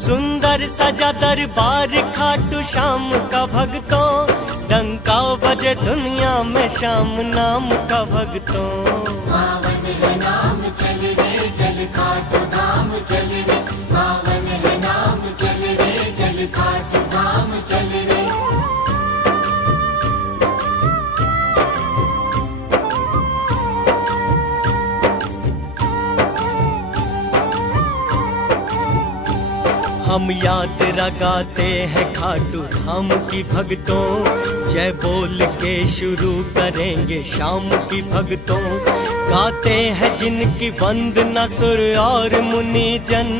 सुंदर सजा दरबार खाटू श्याम का भक्तों, डंका बजे दुनिया में श्याम नाम का भक्तों। पावन है नाम चल रे चल खाटू धाम चल रे, पावन है नाम चल रे चल खाटू धाम चल रे। हम याद लगाते हैं खाटू धाम की भक्तों, जय बोल के शुरू करेंगे शाम की भक्तों। गाते हैं जिनकी वंदना सुर और मुनि जन,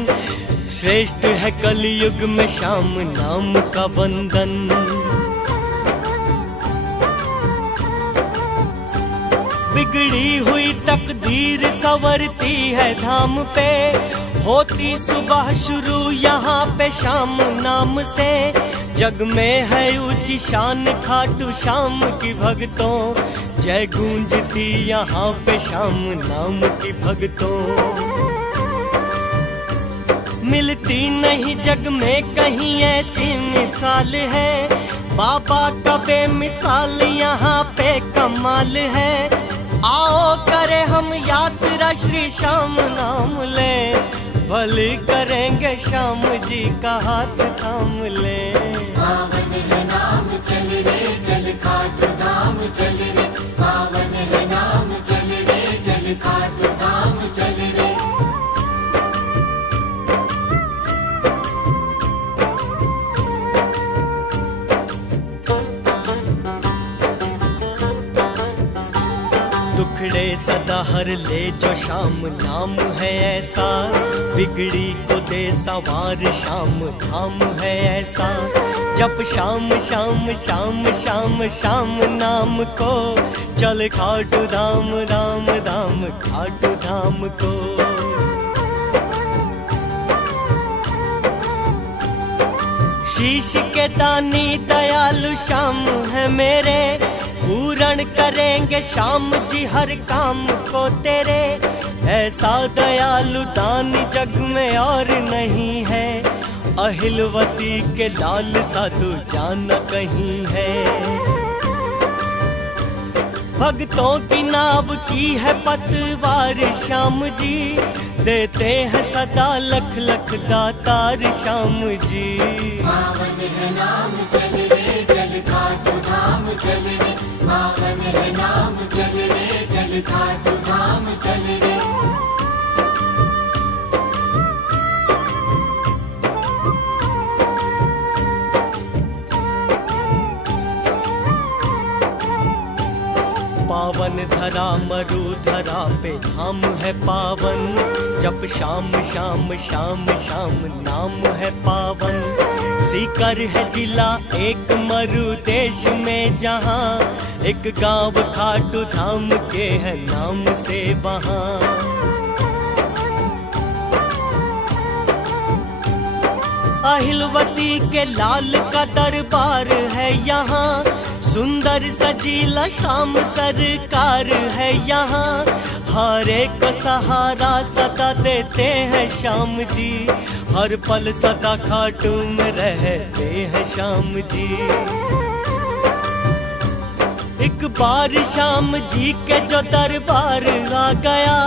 श्रेष्ठ है कलयुग में श्याम नाम का वंदन। बिगड़ी हुई तकदीर संवरती है धाम पे, होती सुबह शुरू यहाँ पे शाम नाम से। जग में है ऊंची शान खाटू श्याम की भक्तों, जय गूंजती यहाँ पे शाम नाम की भक्तों। मिलती नहीं जग में कहीं ऐसी मिसाल है, बाबा का बेमिसाल यहाँ पे कमाल है। आओ करे हम यात्रा श्री श्याम नाम ले, भले करेंगे श्याम जी का हाथ थाम ले। पावन है नाम चल रे चल खाटू धाम चल रे, पावन है नाम चल रे चल खाटू धाम चल रे। दुखड़े सदा हर ले जो श्याम नाम है ऐसा, बिगड़ी को दे सवार श्याम धाम है ऐसा। जब श्याम श्याम श्याम श्याम श्याम नाम को, चल खाटू धाम धाम धाम खाटू धाम को। शीश के दानी दयालु श्याम है मेरे, पूर्ण करेंगे श्याम जी हर काम को तेरे। ऐसा दयालु दान जग में और नहीं है, अहिलवती के लाल साधु जाना कहीं है। भक्तों की नाव की है पतवार श्याम जी, देते हैं सदा लख लख दातार श्याम जी। पावन है नाम चल रे चल खाटू धाम चल रे, पावन है नाम चल रे चल खाटू धाम चल रे। पावन धरा मरु धरा पे धाम है पावन, जब श्याम श्याम श्याम श्याम नाम है पावन। सीकर है जिला एक मरु देश में जहाँ, एक गांव खाटू धाम के है नाम से वहाँ। अहिलवती के लाल का दरबार है यहाँ, सुंदर सजीला श्याम सरकार है यहाँ। हर एक सहारा सदा देते हैं श्याम जी, हर पल सदा खाटू में रहते हैं श्याम जी। एक बार श्याम जी के जो दरबार आ गया,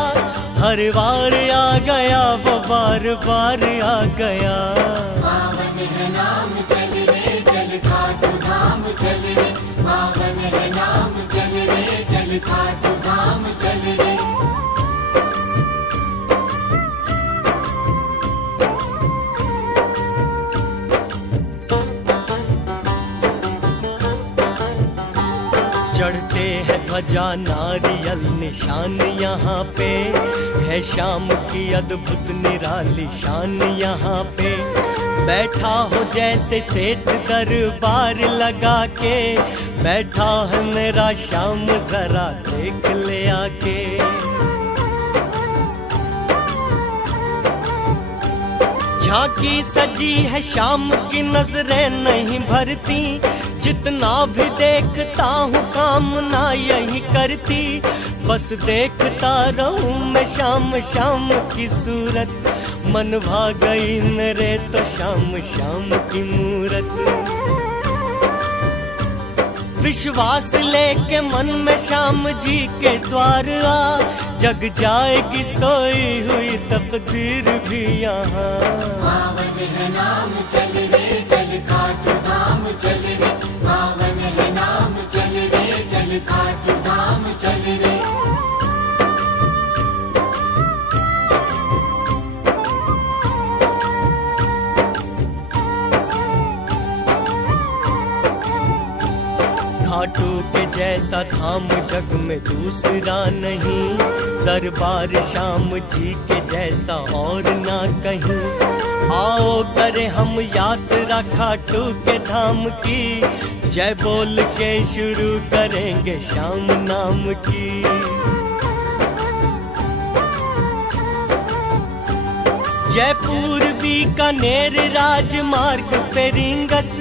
हर बार आ गया वो बार बार आ गया। पावन है नाम चल रे चल खाटू धाम चल रे, पावन है नाम चल रे चल खाटू धाम चल रे। चढ़ते हैं ध्वजा नारियल निशान यहाँ पे, है श्याम की अद्भुत निराली शान यहाँ पे। बैठा हो जैसे सेठ दरबार लगा के, बैठा है मेरा श्याम जरा देख ले आके। झांकी सजी है श्याम की नजरें नहीं भरती, जितना भी देखता हूँ कामना यही करती, बस देखता रहूं मैं शाम शाम की सूरत। मन भाग गई मेरे तो शाम शाम की मूरत। विश्वास लेके मन में श्याम जी के द्वार आ, जग जाएगी सोई हुई तकदीर भी यहाँ। पावन है नाम चल रे चल खाटू धाम चल रे, पावन है नाम चल रे चल खाटू धाम चल रे। खाटू के जैसा धाम जग में दूसरा नहीं, दरबार श्याम जी के जैसा और ना कहीं। आओ करें हम यात्रा खाटू के धाम की, जय बोल के शुरू करेंगे श्याम नाम की। जयपुर बीकानेर राजमार्ग पे रिंगस,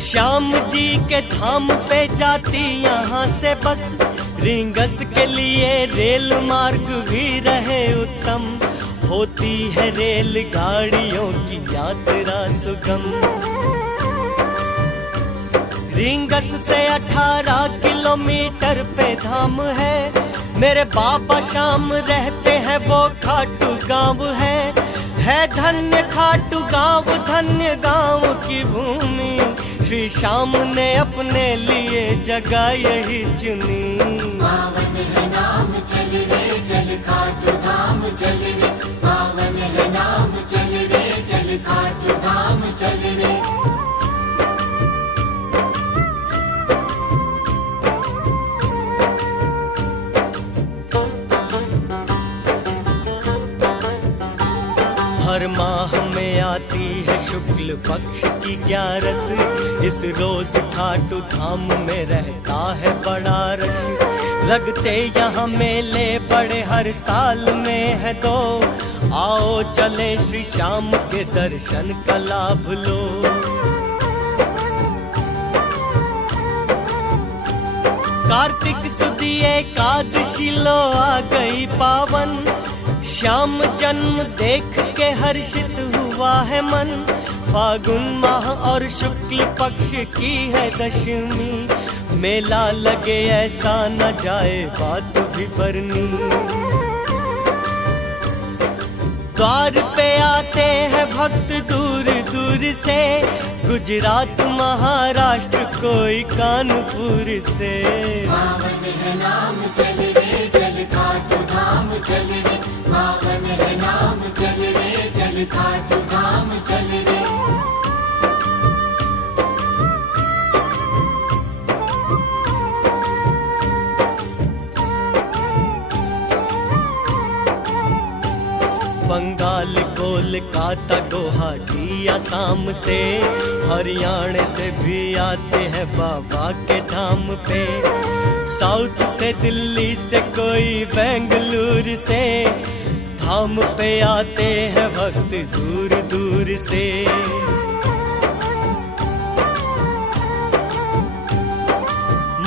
श्याम जी के धाम पे जाती यहाँ से बस। रिंगस के लिए रेल मार्ग भी रहे उत्तम, होती है रेल गाड़ियों की यात्रा सुगम। रिंगस से 18 किलोमीटर पे धाम है, मेरे बाबा श्याम रहते हैं वो खाटू गांव है धन्य खाटू गांव, धन्य गांव की भूमि। श्री श्याम ने अपने लिए जगह यही चुनी। पावन है नाम चल रे चल खाटू धाम चल रे, पावन है नाम चल रे चल खाटू धाम चल रे। हर माह में आती है शुक्ल पक्ष की 11, इस रोज खाटू धाम में रहता है बड़ा रश। लगते यहाँ मेले बड़े हर साल में है 2, आओ चले श्री श्याम के दर्शन का लाभ लो। कार्तिक सुदी एकादशी लो आ गई पावन, श्याम जन्म देख के हर्षित हुआ है मन। फागुन माह और शुक्ल पक्ष की है दशमी, मेला लगे ऐसा न जाए बात भी बरनी। द्वार पे आते हैं भक्त दूर दूर से, गुजरात महाराष्ट्र कोई कानपुर से। पावन है नाम चल रे चल खाटू धाम चल रे, पावन है नाम चल रे चल खाटू धाम चल रे। बंगाल कोलकाता गुवाहाटी असम से, हरियाणा से भी आते हैं बाबा के धाम पे। साउथ से दिल्ली से कोई बेंगलुरु से, धाम पे आते हैं भक्त दूर दूर से।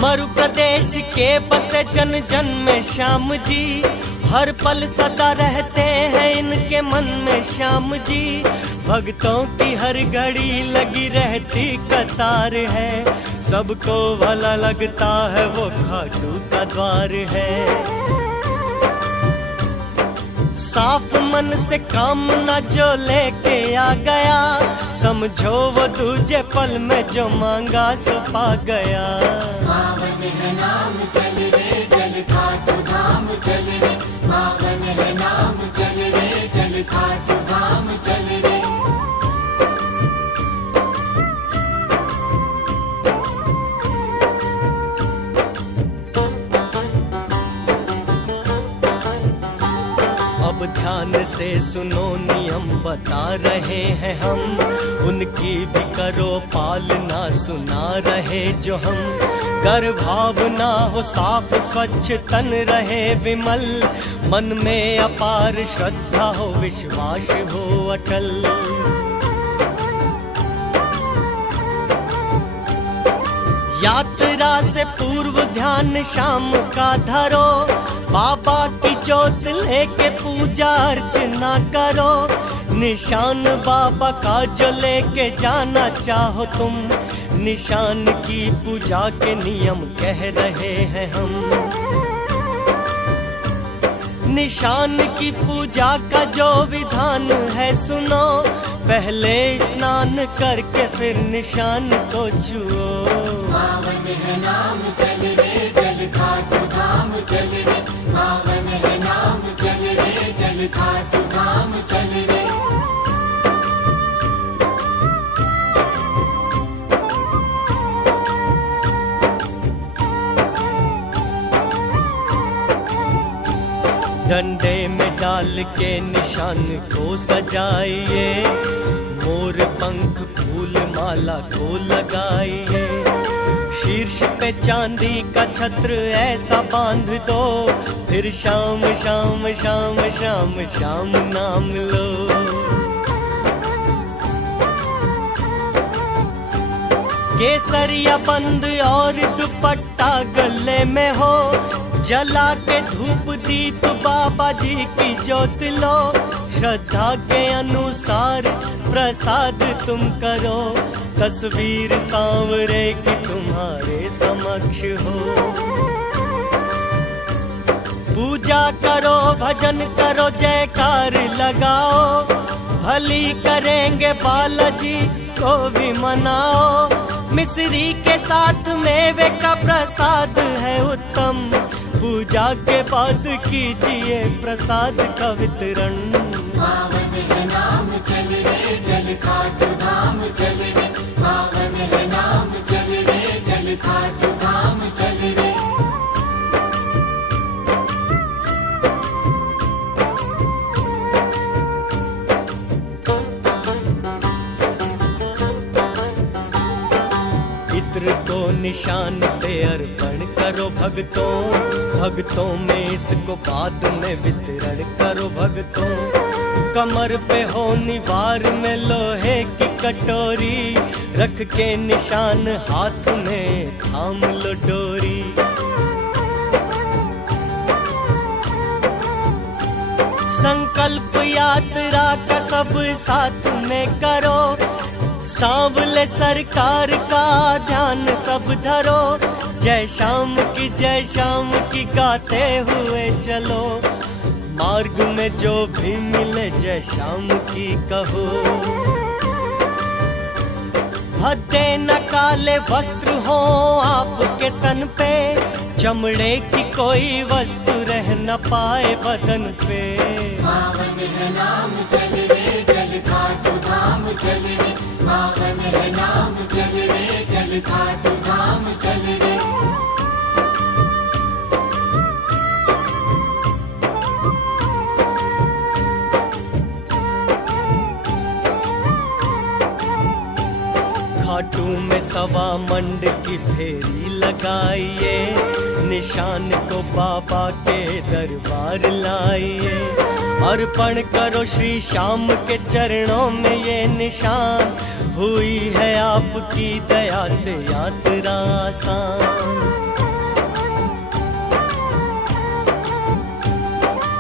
मरु प्रदेश के बसे जन जन में श्याम जी, हर पल सदा रहते हैं इनके मन में श्याम जी। भक्तों की हर घड़ी लगी रहती कतार है, सबको भला लगता है वो खाटू का द्वार है। साफ मन से कामना जो लेके आ गया, समझो वो दूजे पल में जो मांगा सो पा गया। पावन है नाम चल रे चल खाटू धाम चल रे, पावन है नाम चल रे चल खाटू धाम चल रे। अब ध्यान से सुनो नियम बता रहे हैं हम, उनकी भी करो पालना सुना रहे जो हम। कर भावना हो साफ स्वच्छ तन रहे विमल, मन में अपार श्रद्धा हो विश्वास हो अटल। यात्रा से पूर्व ध्यान शाम का धरो, बाबा की जोत लेके पूजा अर्चना करो। निशान बाबा का जो लेके जाना चाहो तुम, निशान की पूजा के नियम कह रहे हैं हम। निशान की पूजा का जो विधान है सुनो, पहले स्नान करके फिर निशान को छुओ। पावन है नाम चल रे चल खाटू धाम चल रे, पावन है नाम चल रे चल खाटू धाम चल रे। डंडे में डाल के निशान को सजाइए, मोर पंख फूल माला को लगाइए। शीर्ष पे चांदी का छत्र ऐसा बांध दो, फिर शाम शाम शाम शाम शाम नाम लो। केसरिया बंद और दुपट्टा गले में हो, जला के धूप दीप बाबा जी की ज्योत लो। श्रद्धा के अनुसार प्रसाद तुम करो, तस्वीर सांवरे की तुम्हारे समक्ष हो। पूजा करो भजन करो जयकार लगाओ, भली करेंगे बालाजी को भी मनाओ। मिश्री के साथ मेवे का प्रसाद है उत्तम, पूजा के बाद कीजिए प्रसाद का वितरण। पावन है नाम चल रे चल खाटू धाम चल रे, पावन है नाम चल रे चल खाटू धाम चल रे। इत्र को निशान पे अर्पण करो भक्तों, भक्तों में इसको बाद में वितरण करो भक्तों। कमर पे हो निवार में लोहे की कटोरी, रख के निशान हाथ में थाम लो डोरी। संकल्प यात्रा का सब साथ में करो, सांवले सरकार का ध्यान सब धरो। जय श्याम की गाते हुए चलो, मार्ग में जो भी मिले जय श्याम की कहो। भद्दे न काले वस्त्र हो आपके तन पे, चमड़े की कोई वस्तु रह न पाए बदन पे। पावन है नाम चल रे चल खाटू धाम चल रे, पावन है नाम चल रे चल खाटू धाम चल रे। खाटू में सवा मंड की फेरी लगाइए, निशान को बाबा के दरबार लाइए। अर्पण करो श्री श्याम के चरणों में ये निशान, हुई है आपकी दया से यात्रा आसान।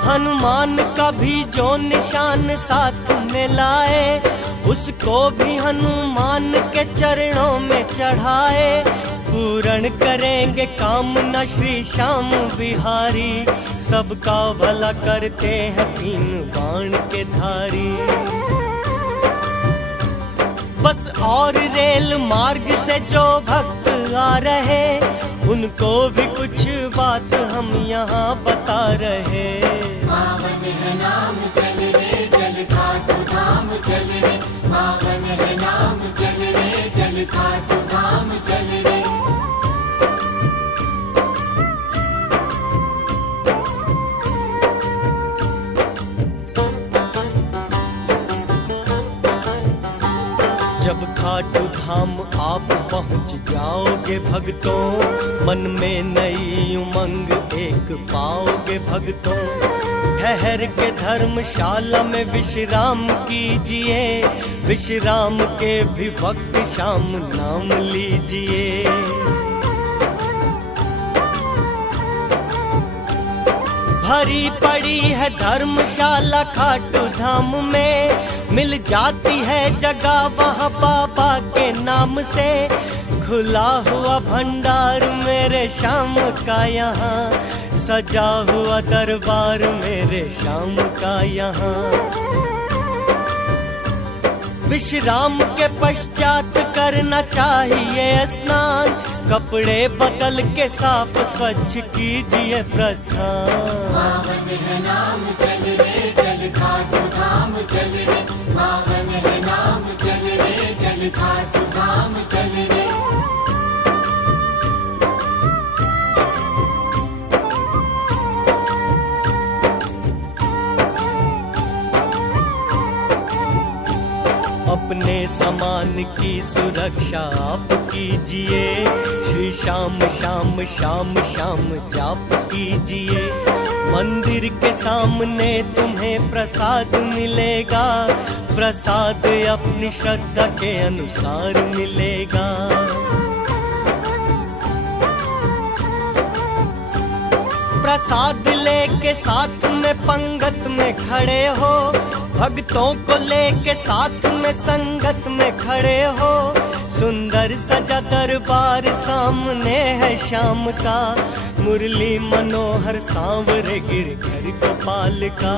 हनुमान का भी जो निशान साथ में लाए, उसको भी हनुमान के चरणों में चढ़ाए। पूर्ण करेंगे कामना श्री श्याम बिहारी, सबका भला करते हैं तीन बाण के धारी। बस और रेल मार्ग से जो भक्त आ रहे, उनको भी कुछ बात हम यहाँ बता रहे। पावन है नाम चल रे चल खाटू धाम चल रे, पावन है नाम चल रे चल खाटू धाम चल रे। जब खाटू धाम आप पहुँच जाओगे भक्तों, मन में नई उमंग एक पाओगे भक्तों। ठहर के धर्मशाला में विश्राम कीजिए, विश्राम के भी वक्त शाम नाम लीजिए। भरी पड़ी है धर्मशाला खाटू धाम में, मिल जाती है जगह वहाँ बाबा के नाम से। खुला हुआ भंडार मेरे श्याम का यहाँ, सजा हुआ दरबार मेरे श्याम का यहाँ। विश्राम के पश्चात करना चाहिए स्नान, कपड़े बदल के साफ स्वच्छ कीजिए प्रस्थान। पावन है नाम चल रे चल खाटू धाम चल रे, पावन है नाम चल रे चल खाटू धाम चल रे। अपने सामान की सुरक्षा आप कीजिए, श्री श्याम श्याम श्याम श्याम जाप कीजिए। मंदिर के सामने तुम्हें प्रसाद मिलेगा, प्रसाद अपनी श्रद्धा के अनुसार मिलेगा। प्रसाद लेके साथ में पंगत में खड़े हो, भक्तों को लेके साथ में संगत में खड़े हो। सुंदर सजा दरबार सामने है श्याम का, मुरली मनोहर सांवरे गिरधर गोपाल का।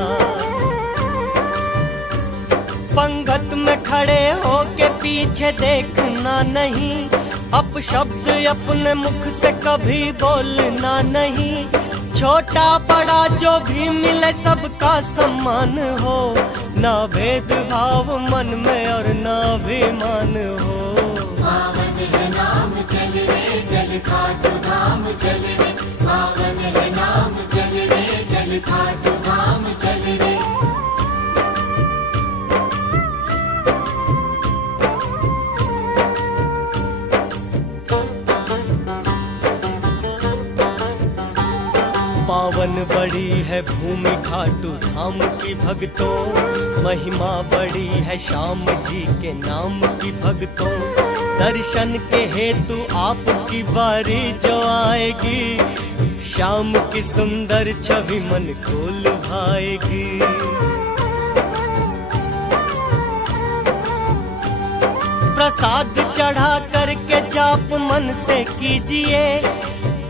पंगत में खड़े हो के पीछे देखना नहीं, अपशब्द अपने मुख से कभी बोलना नहीं। छोटा बड़ा जो भी मिले सबका सम्मान हो, ना भेदभाव मन में और ना अभिमान हो। पावन है नाम चल रे चल खाटू धाम चल रे, पावन है नाम चल रे चल खाटू धाम चल रे। पावन बड़ी है भूमि खाटू धाम की भक्तों, महिमा बड़ी है श्याम जी के नाम की भक्तों। दर्शन के हेतु आपकी बारी जो आएगी, श्याम की सुंदर छवि मन को लुभाएगी। प्रसाद चढ़ा करके जाप मन से कीजिए,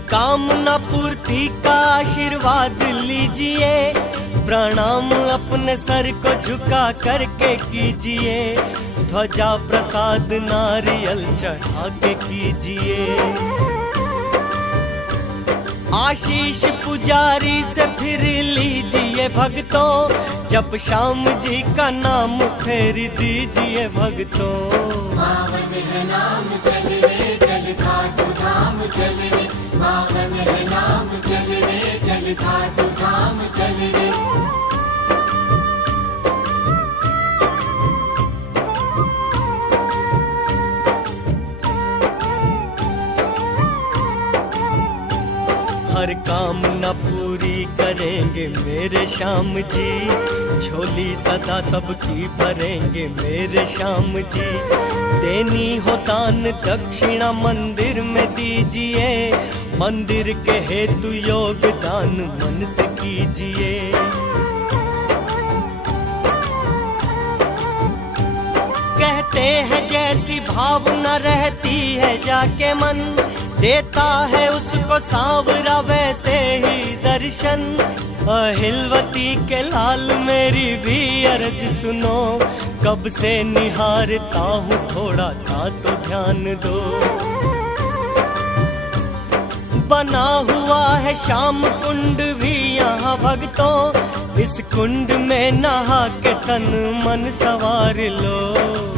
कामना पूर्ति का आशीर्वाद लीजिए। प्रणाम अपने सर को झुका करके कीजिए, ध्वजा प्रसाद नारियल चढ़ा के कीजिए। आशीष पुजारी से फिर लीजिए भक्तों, जब श्याम जी का नाम फेर दीजिए भक्तों। पावन है नाम चल रे चल खाटू धाम चल रे, पावन है नाम चल रे चल खाटू धाम चल रे। हर कामना पूरी करेंगे मेरे श्याम जी, झोली सदा सबकी भरेंगे मेरे श्याम जी। देनी हो दान दक्षिणा मंदिर में दीजिए, मंदिर के हेतु योगदान मन से कीजिए। कहते हैं जैसी भावना रहती है जाके मन, देता है उसको सांवरा वैसे ही दर्शन। अहिलवती के लाल मेरी भी अर्ज सुनो, कब से निहारता हूँ थोड़ा सा तो ध्यान दो। बना हुआ है श्याम कुंड भी यहाँ भक्तों, इस कुंड में नहा के तन मन सवार लो।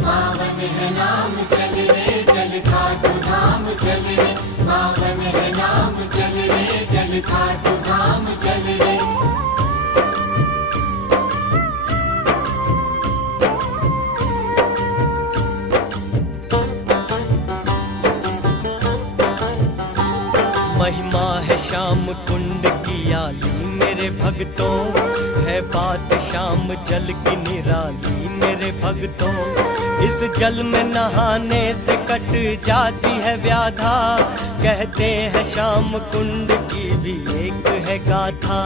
पावन है नाम चल रे चल खाटू धाम चल रे, पावन है नाम चल रे चल खाटू धाम चल रे। महिमा है श्याम कुंड की आली मेरे भक्तों, है बात शाम जल की निराली मेरे भक्तों। इस जल में नहाने से कट जाती है व्याधा, कहते हैं श्याम कुंड की भी एक है गाथा।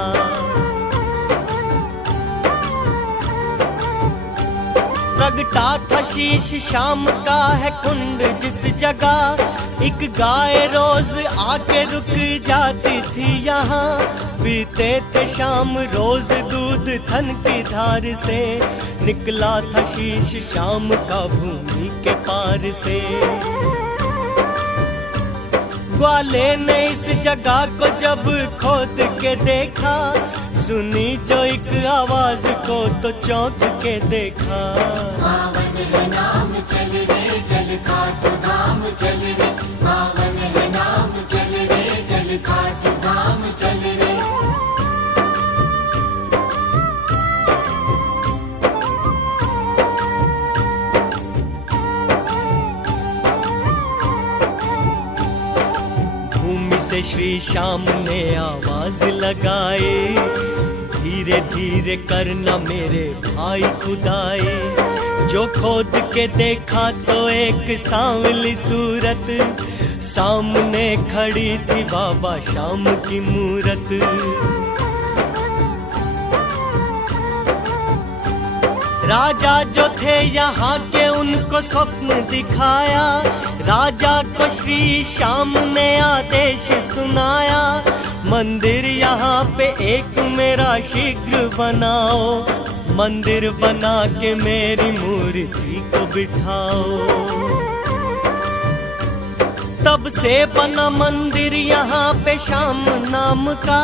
प्रगटा था शीश श्याम का है कुंड जिस जगह, एक गाय रोज आके रुक जाती थी यहाँ। पीते थे शाम रोज दूध थन की धार से, निकला था शीश श्याम का भूमि के पार से। ग्वाले ने इस जगह को जब खोद के देखा, सुनी जो एक आवाज को तो चौंक के देखा। पावन है नाम चल रे चल खाटू धाम चल रे, पावन है नाम चल रे चल खाटू धाम चल रे। भूमि से श्री श्याम ने आवाज लगाए, धीरे धीरे करना मेरे भाई खुदाए। जो खोद के देखा तो एक सांवली सूरत, सामने खड़ी थी बाबा श्याम की मूरत। राजा जो थे यहाँ के उनको स्वप्न दिखाया, राजा को श्री श्याम ने आदेश सुनाया। मंदिर यहाँ पे एक मेरा शीघ्र बनाओ, मंदिर बना के मेरी मूर्ति को बिठाओ। तब से बना मंदिर यहाँ पे श्याम नाम का,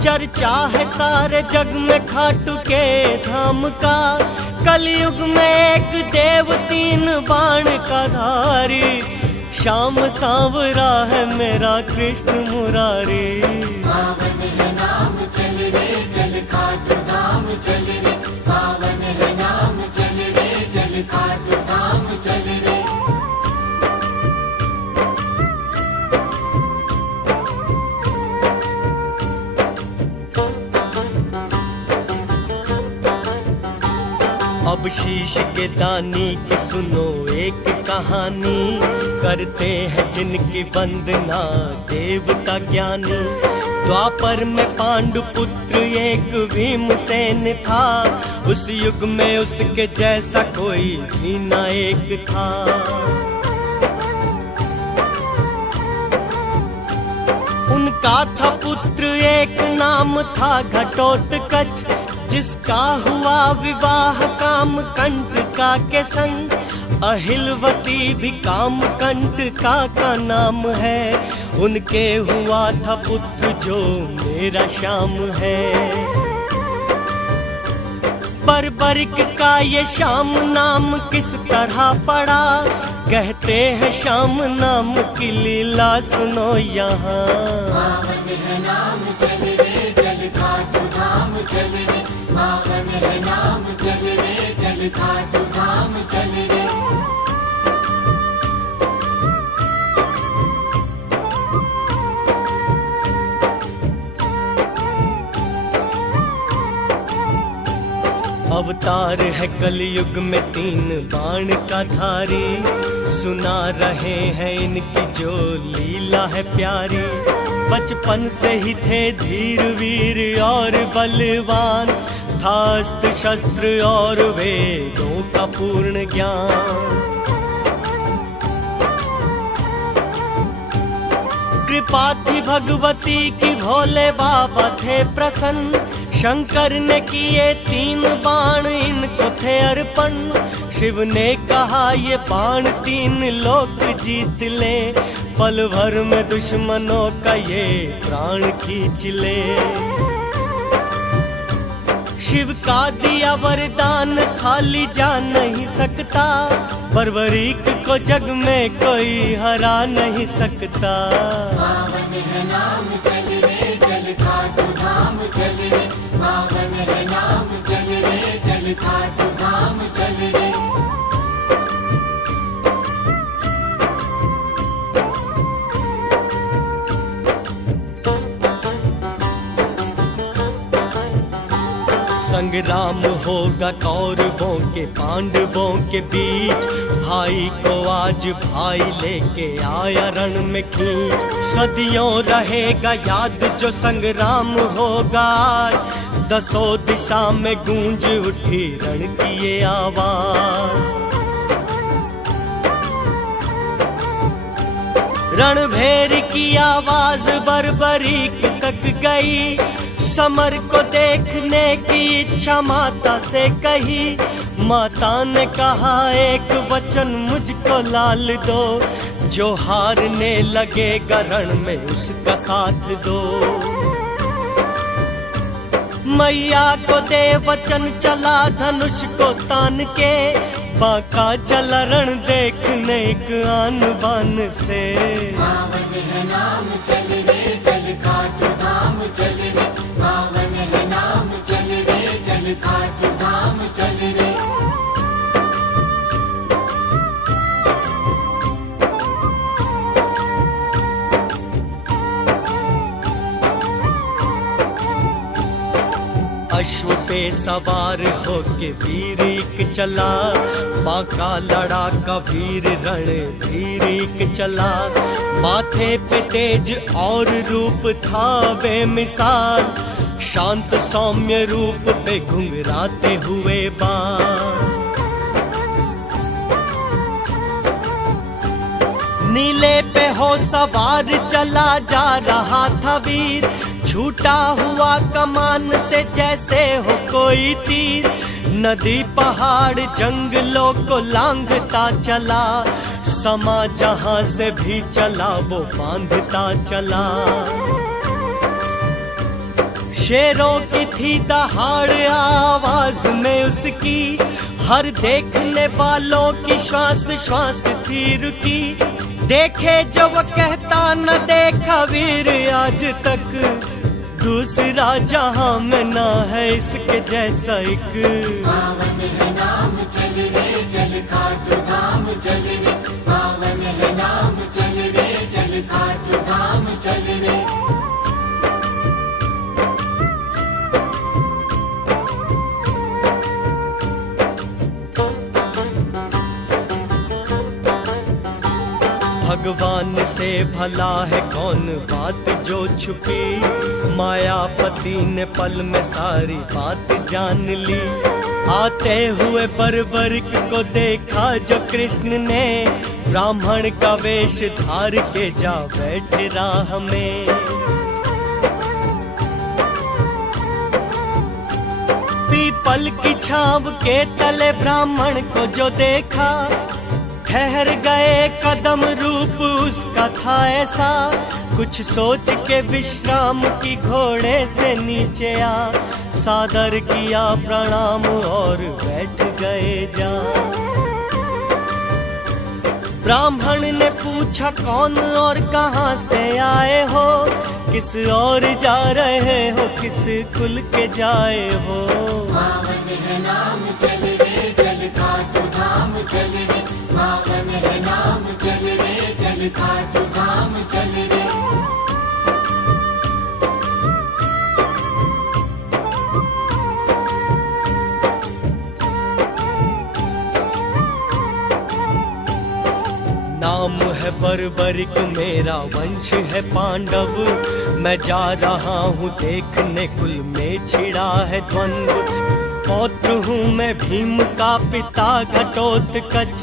चर्चा है सारे जग में खाटू के धाम का। कलयुग में एक देव तीन बाण का धारी, श्याम सांवरा है मेरा कृष्ण मुरारी। पावन है नाम चल रे चल खाटू धाम चल रे, पावन है नाम चल रे चल खाटू धाम चल रे। अब शीश के दानी की सुनो एक कहानी, करते हैं जिनकी वंदना देवता ज्ञानी। द्वापर में पांडु पुत्र एक भीमसेन था, उस युग में उसके जैसा कोई भी ना एक था। उनका था पुत्र एक नाम था घटोत्कच, जिसका हुआ विवाह काम कंटका के संग। अहिलवती भी काम कंटका का नाम है, उनके हुआ था पुत्र जो मेरा श्याम है। बर्बरिक का ये श्याम नाम किस तरह पड़ा, कहते हैं श्याम नाम की लीला सुनो यहाँ। पावन है नाम चल रे चल खाटू धाम चल रे, पावन है नाम चल रे चल खाटू धाम चल रे। अवतार है कलयुग में तीन बाण का धारी, सुना रहे हैं इनकी जो लीला है प्यारी। बचपन से ही थे धीर वीर और बलवान, था अस्त्र शस्त्र और वेदों का पूर्ण ज्ञान। कृपा थी भगवती की भोले बाबा थे प्रसन्न, शंकर ने किए तीन बाण इनको थे अर्पण। शिव ने कहा ये बाण तीन लोक जीत ले, पल भर में दुश्मनों का ये प्राण खींच ले। शिव का दिया वरदान खाली जा नहीं सकता, बर्बरीक को जग में कोई हरा नहीं सकता। पावन है नाम चल रे चल खाटू धाम चल रे, पावन है नाम चल रे चल खाटू धाम चल रे। संग्राम होगा कौरवों के पांडवों के बीच, भाई को आज भाई लेके आया रण में खींच। सदियों रहेगा याद जो संग्राम होगा आज, दसों दिशा में गूंज उठी रण की ये आवाज। रणभेर की आवाज बर्बरीक तक गई, समर को देखने की इच्छा माता से कही। माता ने कहा एक वचन मुझको लाल दो, जो हारने लगेगा रण में उसका साथ दो। मैया को दे वचन चला धनुष को तान के, बांका चला रण देखने एक आन बान से। पावन है नाम चल रे चल खाटू धाम चल रे, पावन है नाम चल रे चल खाटू धाम चल रे। अश्व पे सवार होके वीर एक चला, बांका लड़ा का वीर रण धीर एक चला। माथे पे तेज और रूप था बेमिसाल, शांत सौम्य रूप पे घुंघराते हुए बाल। नीले पे हो सवार चला जा रहा था वीर, छूटा हुआ कमान से जैसे हो कोई तीर। नदी पहाड़ जंगलों को लांघता चला, समा जहां से भी चला वो बांधता चला। शेरों की थी दहाड़ आवाज में उसकी, हर देखने वालों की श्वास श्वास थी रुकी। देखे जो वो कहता न देखा वीर आज तक, दूसरा जहां में ना है इसके जैसा एक। पावन है नाम चल रे चल खाटू धाम चल रे, पावन है नाम चल रे चल खाटू धाम चल रे। भगवान से भला है कौन बात जो छुपी, मायापति ने पल में सारी बात जान ली। आते हुए बर्बरिक को देखा जो कृष्ण ने, ब्राह्मण का वेश धार के जा बैठे राह में। पीपल की छांव के तले ब्राह्मण को जो देखा, ठहर गए कदम रूप उसका था ऐसा। कुछ सोच के विश्राम की घोड़े से नीचे आ, सादर किया प्रणाम और बैठ गए जा। ब्राह्मण ने पूछा कौन और कहां से आए हो, किस ओर जा रहे हो किस कुल के जाए हो। पावन है नाम चल रे चल खाटू धाम चल रे, पावन है नाम चल रे चल खाटू धाम चल रे। नाम है बर्बरिक मेरा वंश है पांडव, मैं जा रहा हूँ देखने कुल में छिड़ा है द्वंद्व। पौत्र हूँ मैं भीम का पिता घटोत्कच,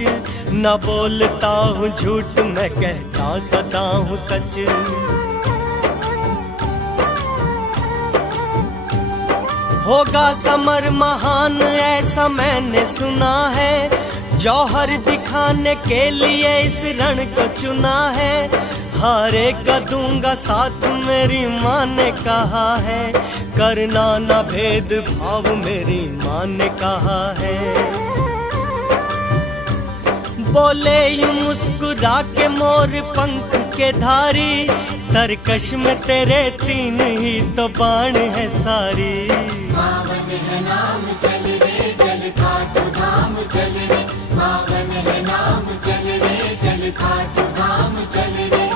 न बोलता हूँ झूठ मैं कहता सदा हूँ सच। होगा समर महान ऐसा मैंने सुना है, जौहर दिखाने के लिए इस रण को चुना है। हारे का दूंगा साथ मेरी माँ ने कहा है, करना न भेद भाव मेरी माँ ने कहा है। बोले यूं मुस्कुरा के मोर पंख के धारी, तरकश में तेरे तीन ही तो बाण है सारी। पावन है नाम चल रे चल खाटू धाम चल रे, पावन है नाम चल रे चल खाटू धाम चल रे।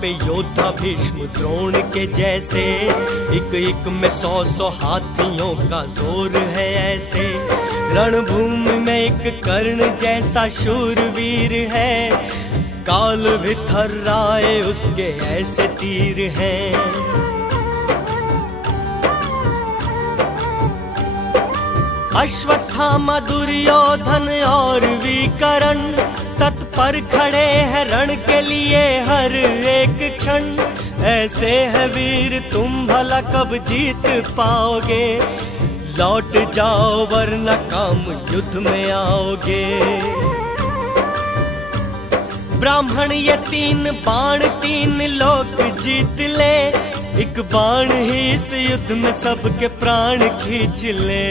पे योद्धा भीष्म द्रोण के जैसे, एक एक में 100-100 हाथियों का जोर है ऐसे। रणभूमि में एक कर्ण जैसा शूरवीर है, काल भी थर्राए उसके ऐसे तीर हैं। अश्वत्थामा दुर्योधन और विकर्ण तत्पर खड़े हैं रण के लिए हर एक क्षण। ऐसे है वीर तुम भला कब जीत पाओगे, लौट जाओ वरना काम युद्ध में आओगे। ब्राह्मण ये 3 बाण 3 लोक जीत ले, एक बाण ही इस युद्ध में सबके प्राण खींच ले।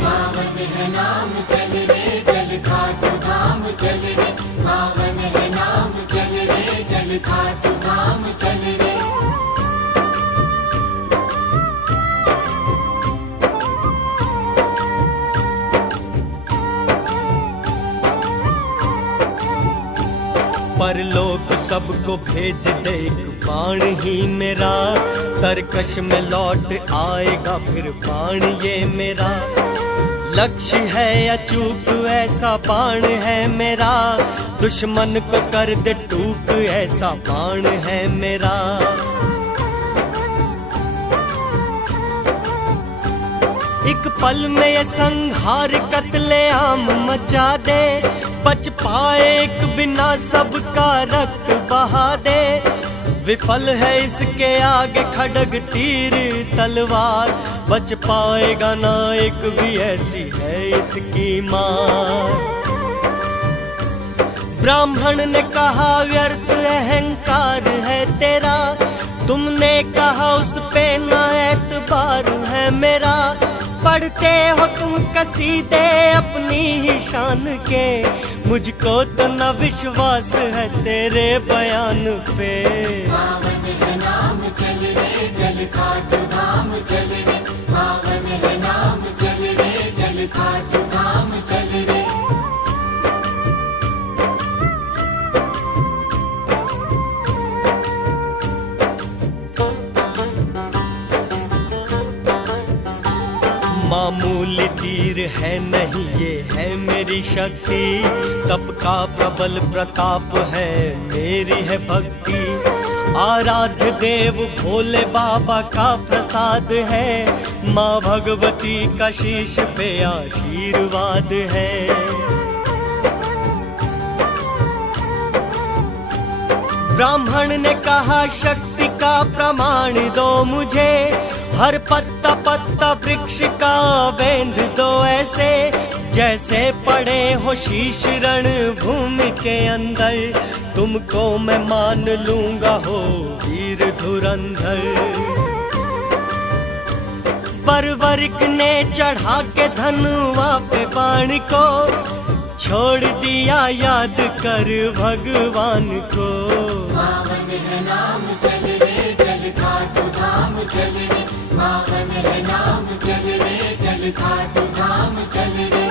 पावन है नाम चल रे चल खाटू धाम चल रे, पावन है नाम चल रे चल खाटू धाम चल रे। परलोक सबको भेज दे बाण ही मेरा, तरकश में लौट आएगा फिर बाण ये मेरा। लक्ष्य है अचूक ऐसा बाण है मेरा, दुश्मन को कर दे टूक ऐसा बाण है मेरा। एक पल में ये संहार कत्लेआम मचा दे, बच पाए एक बिना सबका रक्त बहा दे। विफल है इसके आगे खड्ग तीर तलवार, बच पाएगा ना एक भी ऐसी है इसकी मार। ब्राह्मण ने कहा व्यर्थ अहंकार है तेरा, तुमने कहा उस पे ना एतबार है मेरा। पढ़ते हो तुम कसीदे अपनी ही शान के, मुझको तो न विश्वास है तेरे बयान पे। पावन है नाम चल रे चल खाटू धाम चल रे, पावन है नाम चल रे चल खाटू धाम चल रे। मामूली तीर है नहीं ये है मेरी शक्ति, तप का प्रबल प्रताप है मेरी है भक्ति। आराध्य देव भोले बाबा का प्रसाद है, माँ भगवती का शीश पे आशीर्वाद है। ब्राह्मण ने कहा शक्ति का प्रमाण दो मुझे, हर पत्ता पत्ता वृक्ष का बेंध दो ऐसे, जैसे पड़े हो शीश रण भूमि के अंदर। तुमको मैं मान लूंगा हो वीर धुरंधर। बर्बरिक ने चढ़ा के धनुआ पे बाण को, छोड़ दिया याद कर भगवान को। पावन है नाम चल रे चल खाटू धाम चल रे, पावन है नाम चल रे चल खाटू धाम चल रे।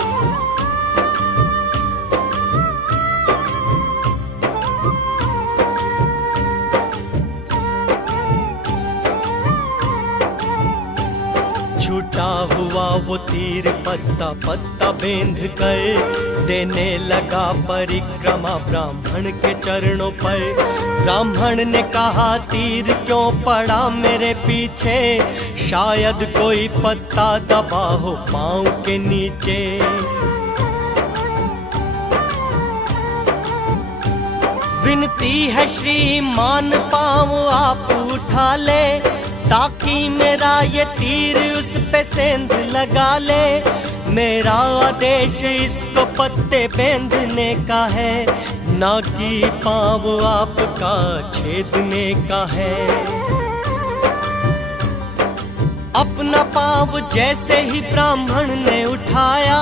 छूटा हुआ वो तीर पत्ता पत्ता बेंध कर, देने लगा परिक्रमा ब्राह्मण के चरणों पर। ब्राह्मण ने कहा तीर क्यों पड़ा मेरे पीछे, शायद कोई पत्ता दबा हो पाँव के नीचे। विनती है श्रीमान पाँव आप उठा ले, ताकि मेरा ये तीर उस पे सेंध लगा ले। मेरा आदेश इसको पत्ते बेंधने का है, ना कि पाँव आपका छेदने का है। अपना पाँव जैसे ही ब्राह्मण ने उठाया,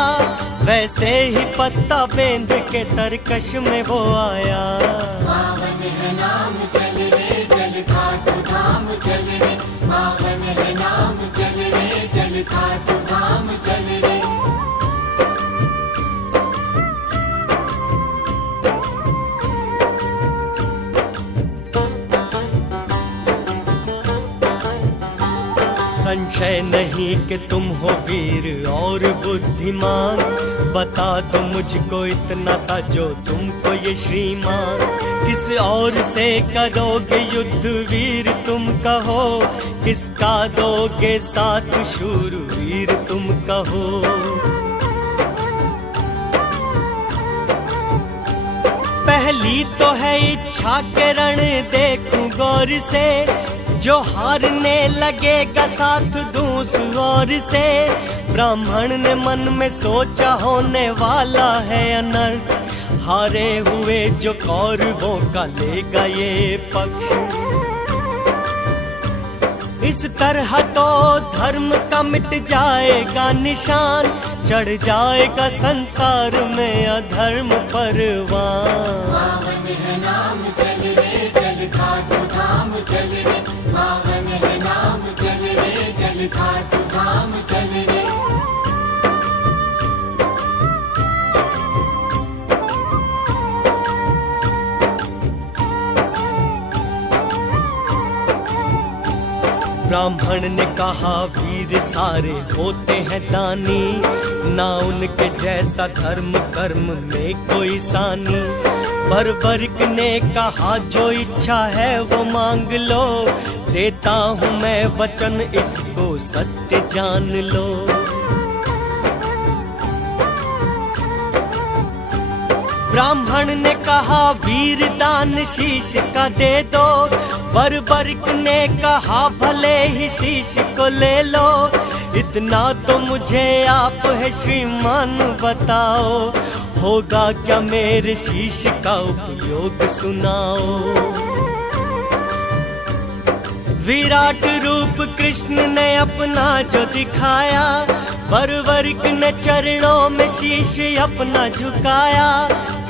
वैसे ही पत्ता बेंध के तरकश में वो आया। पावन है नाम चल रे चल खाटू धाम चल रे, पावन है नाम चल रे चल खाटू धाम चल रे। संशय नहीं कि तुम हो वीर और बुद्धिमान, बता दो मुझको इतना सा जो तुमको ये श्रीमान। किस और से करोगे युद्ध वीर तुम कहो, किसका दोगे साथ शूरवीर तुम कहो। पहली तो है इच्छा के रण देखूं गौर से, जो हारने लगेगा साथ दूस और से। ब्राह्मण ने मन में सोचा होने वाला है अनर्थ, हारे हुए जो कौरवों का लेगा ये पक्ष। इस तरह तो धर्म का मिट जाएगा निशान, चढ़ जाएगा संसार में अधर्म परवान। पावन है नाम चल रे चल खाटू धाम चल रे, पावन है नाम चल रे चल खाटू धाम चल रे। ब्राह्मण ने कहा वीर सारे होते हैं दानी, ना उनके जैसा धर्म कर्म में कोई सानी। बर्बरिक ने कहा जो इच्छा है वो मांग लो, देता हूँ मैं वचन इसको सत्य जान लो। ब्राह्मण ने कहा वीर दान शीश का दे दो, बर्बरिक ने कहा भले ही शीश को ले लो। इतना तो मुझे आप है श्रीमान बताओ, होगा क्या मेरे शीश का उपयोग सुनाओ। विराट रूप कृष्ण ने अपना जो दिखाया, बर्बरिक ने चरणों में शीश अपना झुकाया।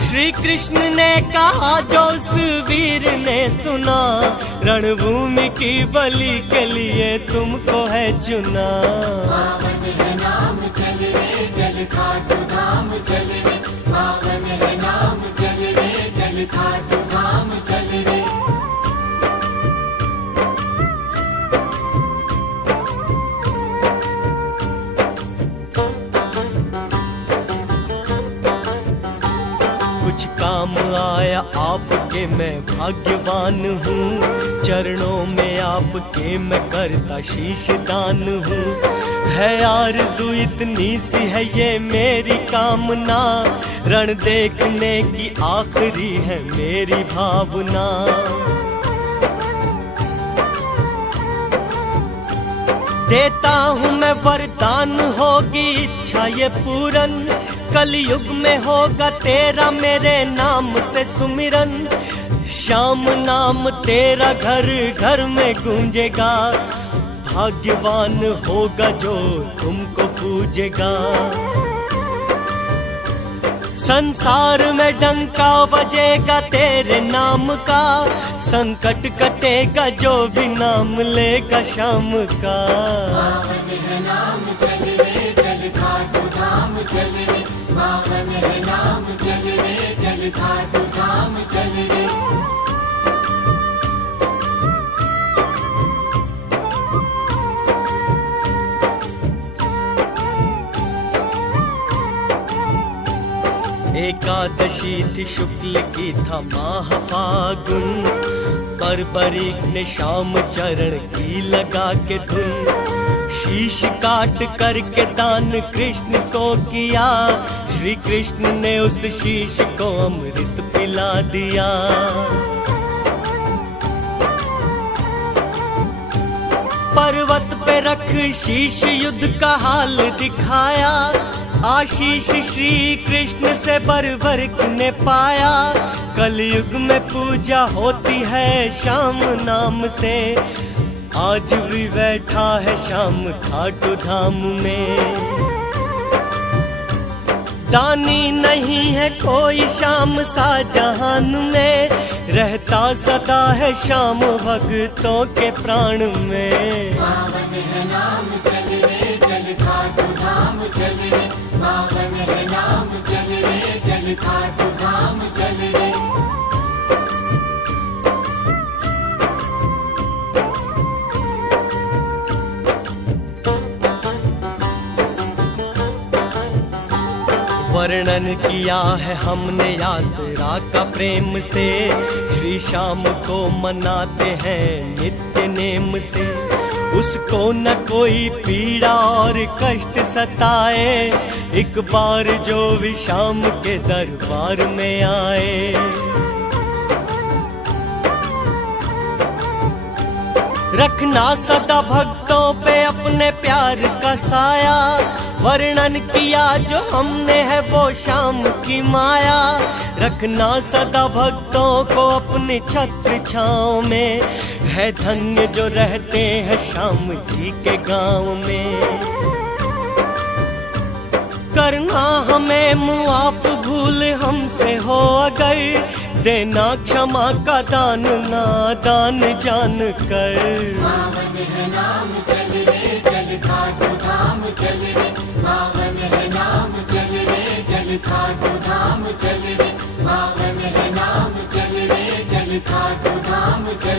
श्री कृष्ण ने कहा जो उस वीर ने सुना, रणभूमि की बलि के लिए तुमको है चुना। पावन है नाम चल रे चल खाटू धाम चल रे, पावन है नाम चल रे चल खाटू धाम चल रे। कुछ काम आया आपके मैं भाग्यवान हूँ, चरणों में आपके मैं करता शीश दान हूँ। है आरज़ू इतनी सी है ये मेरी कामना, रण देखने की आखिरी है मेरी भावना। देता हूँ मैं वरदान होगी इच्छा ये पूरन, कलयुग में होगा तेरा मेरे नाम से सुमिरन। श्याम नाम तेरा घर घर में गूंजेगा, भाग्यवान होगा जो तुमको पूजेगा। संसार में डंका बजेगा तेरे नाम का, संकट कटेगा जो भी नाम लेगा श्याम का। पावन है नाम चल रे चल खाटू धाम चल रे, पावन है नाम चल रे चल खाटू धाम चल रे। एकादशी थी शुक्ल की था माह फागुन, बर्बरिक ने श्याम चरण की लगा के धुन। शीश काट करके दान कृष्ण को किया, श्री कृष्ण ने उस शीश को अमृत पिला दिया। पर्वत पे रख शीश युद्ध का हाल दिखाया, आशीष श्री कृष्ण से बर्बरिक ने पाया। कलयुग में पूजा होती है श्याम नाम से, आज भी बैठा है श्याम खाटू धाम में। दानी नहीं है कोई श्याम सा जहान में, रहता सदा है श्याम भक्तों के प्राण में। पावन है नाम चल रे चल खाटू धाम चल रे, पावन है नाम चल रे चल खाटू धाम चल रे। वर्णन किया है हमने यात्रा का प्रेम से। श्री श्याम को मनाते हैं नित्य नेम से। उसको न कोई पीड़ा और कष्ट सताए, एक बार जो भी श्याम के दरबार में आए। रखना सदा भक्तों पे अपने प्यार का साया, वर्णन किया जो हमने है वो श्याम की माया। रखना सदा भक्तों को अपने छत्र छाँव में, है धन्य जो रहते हैं श्याम जी के गांव में। करना हमें मुआफ भूल हमसे हो अगर, देना क्षमा का दान नादान जान कर। पावन है नाम चल रे चल खाटू धाम चल रे, पावन है नाम चल रे चल खाटू धाम चल रे, पावन है नाम चल रे चल खाटू धाम चल